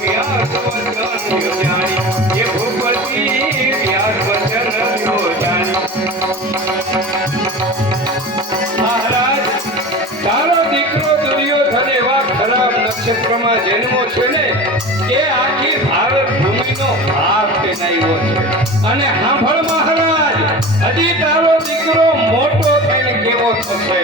વ્યાસ વચન જાણી એ ભૂપતિ વ્યાસ વચન જાણી મહારાજ તારો દીકરો દુર્યોધન એવા ખરાબ નક્ષત્રમાં જન્મો છે ને એ આખી ભારત ભૂમિનો ભાગ પહેરાવ્યો છે અને સાંભળ મહારાજ હજી તારો દીકરો મોટો થઈને કેવો થશે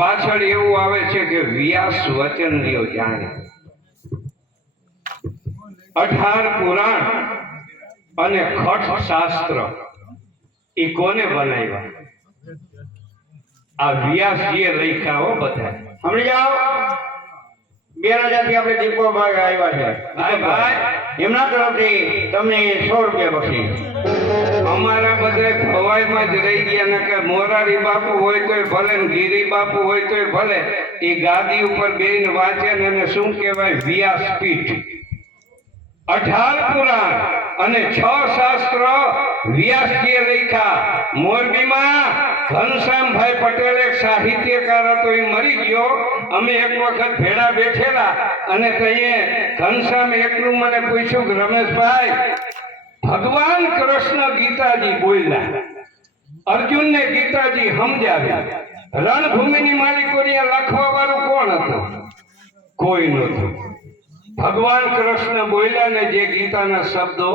પાછળ એવું આવે છે કે વ્યાસ વચન લ્યો જાણે 18 પુરાણ અને ખટ શાસ્ત્ર એ કોને બનાવ્યા આ વ્યાસજીએ લખ્યા હો બધા સમજી જાઓ 2000 થી આપણે દીપકો ભાગ આવ્યા છે ભાઈ એમના તરફથી તમને 100 રૂપિયા બક્ષી અમારા બધા ભવાઈમાં જ રહી ગયા ને કે મોરારી બાપુ હોય તોય ભલે ને ગીરી બાપુ હોય તોય ભલે એ ગાદી ઉપર બેહીને વાંચે ને એને શું કહેવાય વ્યાસપીઠ 18 પુરાણ અને 6 શાસ્ત્ર વ્યાસજીએ લખ્યા મોરબીમાં ઘનશ્યામભાઈ પટેલ એક સાહિત્યકાર હતો એ મરી ગયો અમે એક વખત ભેળા બેઠેલા અને તઈએ ઘનશ્યામ એકલું મને પૂછ્યું કે રમેશભાઈ ભગવાન કૃષ્ણ ગીતાજી બોલ્યા અર્જુનને ગીતાજી સમજાવ્યા રણભૂમિની માલિકોને લખવા વાળું કોણ હતું કોઈ નહોતું ભગવાન કૃષ્ણ બોલ્યા ને જે ગીતાના શબ્દો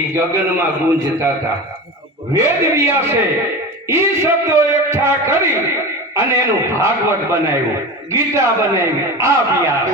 એ ગગનમાં ગુંજતા હતા વેદ વ્યાસે એ શબ્દો એકઠા કરી અને એનું ભાગવત બનાવ્યું ગીતા બનાવી આ વ્યાસ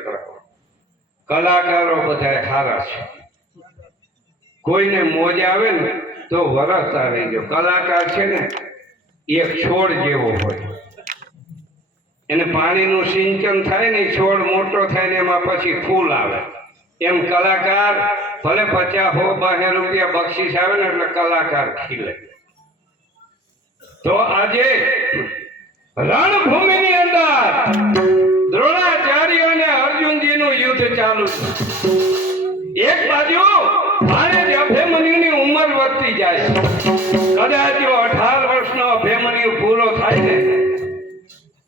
ચક્રાવો. કલાકારો બધા સારા છે. કોઈને મોજ આવે ને તો વરસતા રહેજો. કલાકાર છે ને એક છોડ જેવો હોય, એને પાણીનું સિંચન થાય ને એ છોડ મોટો થાય ને એમાં પછી ફૂલ આવે. એમ કલાકાર ભલે 50-100 રૂપિયા બક્ષીસ આવે ને એટલે કલાકાર ખીલે. તો આજે રણભૂમિની અંદર દ્રોણાચાર્ય અને અર્જુનજીનું યુદ્ધ ચાલુ છે. એક બાજુ ભાણેજ અભિમન્યુની ઉંમર વધતી જાય છે. કદાચ જો 18 વર્ષનો અભિમન્યુ પૂરો થાય ને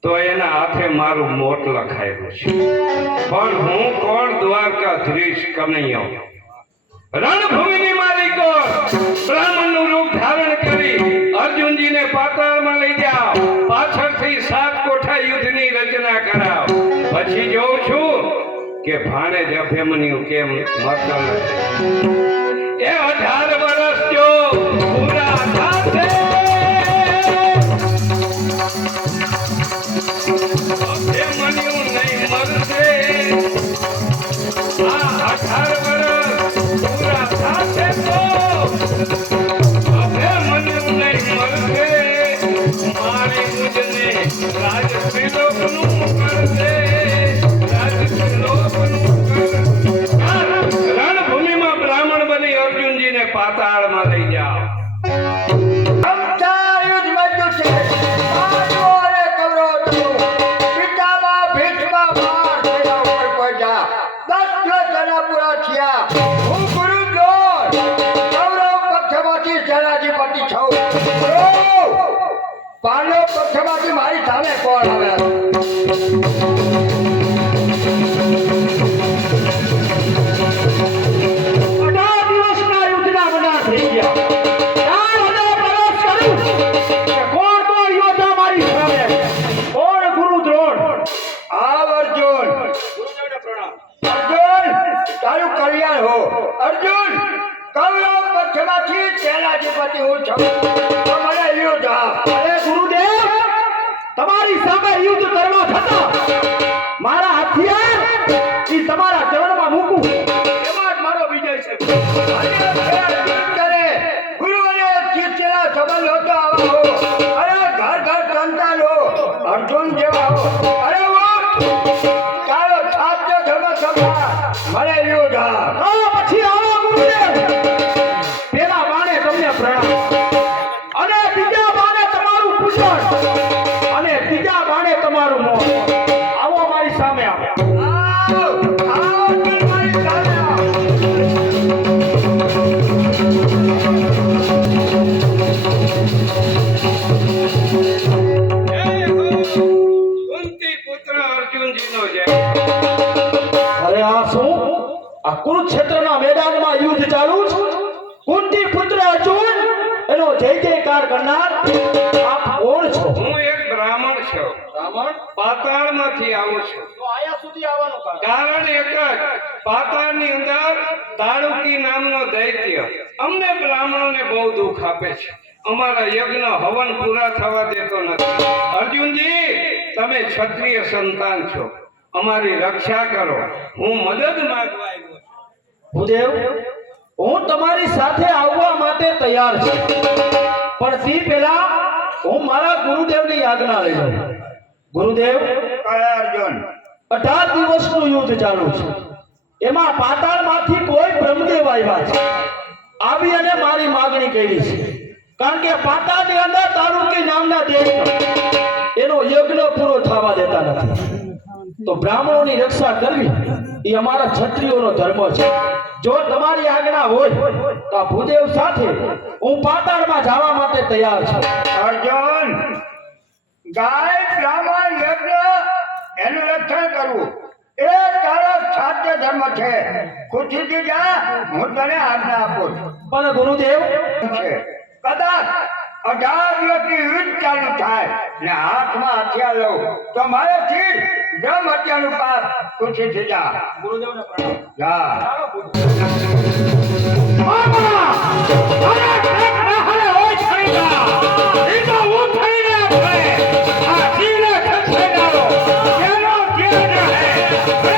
તો એના હાથે મારું મોત લખાયેલું છે. પણ હું કોણ? દ્વારકાધીશ કનૈયો. રણભૂમિની મારી કોણ? બ્રાહ્મણનું રૂપ ધારણ કરી અર્જુનજીને પાતાળમાં લઈ જાઓ. પાછળથી 7 કોઠા યુદ્ધની રચના કરાવ. પછી જોઉં છું કે ભાણેજ અભિમન્યુ કેમ મરતો નથી. એ 18 વર્ષ જો પૂરા થાશે અભિમન્યુ નહીં મરશે. આ 18 વર્ષ પૂરા થાશે તો અભિમન્યુ નહીં મરશે. મારી મુજને રાજત્રિલોકનું કરશે. રણભૂમિમાં બ્રાહ્મણ બની અર્જુનજીને પાતાળમાં લઈ જાઓ. પાંડવ પક્ષમાંથી મારી સામે કોણ આવે? 18 દિવસના યુદ્ધના બધા થઈ ગયા. 4 વર્ષ કર્યું કે કોણ યોદ્ધા મારી સામે? કોણ? ગુરુ દ્રોણ. આવ અર્જુન. અર્જુન તારું કલ્યાણ હો. અર્જુન કૌરવ પક્ષમાંથી સેનાધિપતિ હું છું. મને યુદ્ધ આપ. અરે ગુરુદેવ, તમારી સામે યુદ્ધ કરવા છતાં મારા હથિયાર એ તમારા ચરણમાં મૂકું એમાં જ મારો વિજય છે. ગુરુ અને શિષ્યના સંબંધ હતો આવા હો. અરે ઘર ઘર સંતાન હો. અર્જુન જેવા હો. અરે ચાલો છાત્ર ધર્મ સભા મને યુદ્ધ આપ. પછી આવો ગુરુદેવ. પેલા બાણે તમને પ્રણામ અને બીજા બાણે તમારું પૂજન અને ત્રીજા બાણે તમારું મોત. આવો મારી સામે આવો. કુંતી પુત્ર અર્જુનજીનો જય. અરે આ શું? આ કુરુક્ષેત્રના મેદાનમાં યુદ્ધ ચાલુ છે. કુંતી પુત્ર અર્જુન એનો જય જયકાર કરનાર આપ કોણ છો? હું એક બ્રાહ્મણ છું. બ્રાહ્મણ? પાતાળમાંથી આવું છું. તો આયા સુધી આવવાનું કારણ એક જ, પાતાળની અંદર દારૂકી નામનો દૈત્ય અમને બ્રાહ્મણોને બહુ દુઃખ આપે છે. અમારા યજ્ઞ હવન પૂરા થવા દેતો નથી. અર્જુનજી, તમે ક્ષત્રિય સંતાન છો, અમારી રક્ષા કરો. હું મદદ માંગવા આવ્યો છું. ભૂદેવ, હું તમારી સાથે આવવા માટે તૈયાર છું, પણ તે પહેલા હું મારા ગુરુદેવની આજ્ઞા લઈ લઉં. ગુરુદેવ, અર્જુન 18 દિવસનું યુદ્ધ ચાલુ છે. એમાં પાતાળમાંથી કોઈ બ્રહ્મદેવ આવ્યા છે. આવી અને મારી માંગણી કરી છે. કારણ કે પાતાળની અંદર દારૂકી નામના દેવ એનો યજ્ઞ પૂરો થવા દેતા નથી. તો બ્રાહ્મણોની રક્ષા કરવી એ અમારા ક્ષત્રિયોનો ધર્મ છે. જો તમારી આજ્ઞા હોય તો આ ભૂદેવ સાથે હું પાતાળમાં જવા માટે તૈયાર છું. અર્જુન, ગાય બ્રાહ્મણ યજ્ઞ એનું રક્ષણ કરવું એ તારો સાત્ય ધર્મ છે. ખુશીથી જા, હું તને આજ્ઞા આપું છું. પણ ગુરુદેવ, કદાચ 18 દિવસની યુદ્ધ ચાલુ થાય ને હાથમાં હથિયાર લઉં તો મારેથી બ્રહ્મ હત્યાનું પાપ. ખુશીથી જા. ગુરુદેવને પ્રણામ. જા. આ જીવને ખસેડારો એનો જે હે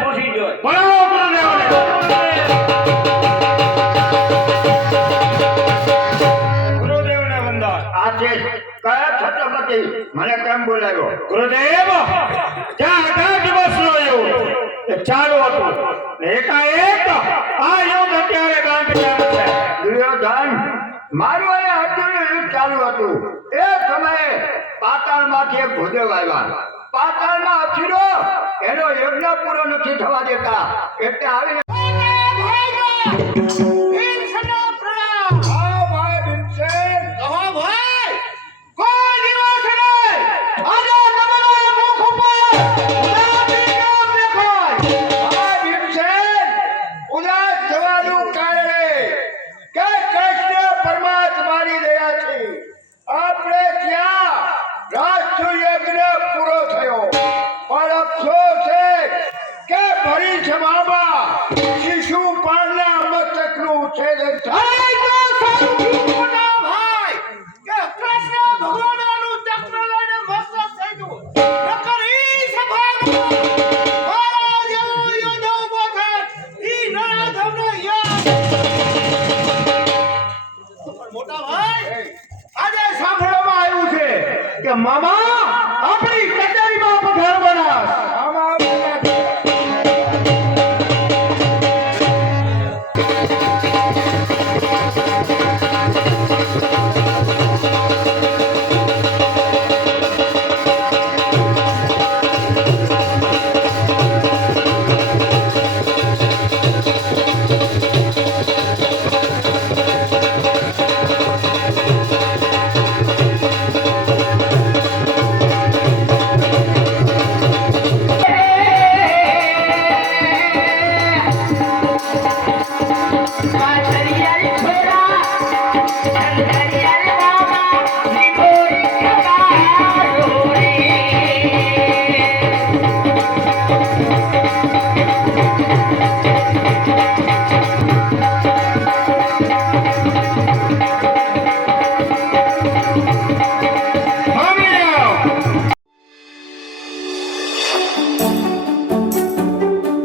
પહોંચી ગયો. બોલો ગુરુદેવને. ગુરુદેવને વંદન. આ છે કયા છત્રપતિ મને કેમ બોલાવ્યો? ગુરુદેવ ત્યાં 18 દિવસનો યુદ્ધ એ ચાલુ હતું ને એકાએક આ યુદ્ધ અત્યારે ગાંધીધામ છે. દુર્યોધન, મારું અહીંયા અર્જુનનું યુદ્ધ ચાલુ હતું. એ સમયે પાતાળમાંથી એક ભૂદેવ આવ્યા. પાતાળમાં અછીરો એનો યજ્ઞ પૂરો નથી થવા દેતા, એટલે આવીને પૂરો થયો પણ અફસોસ છે કે ભરી છે બાબા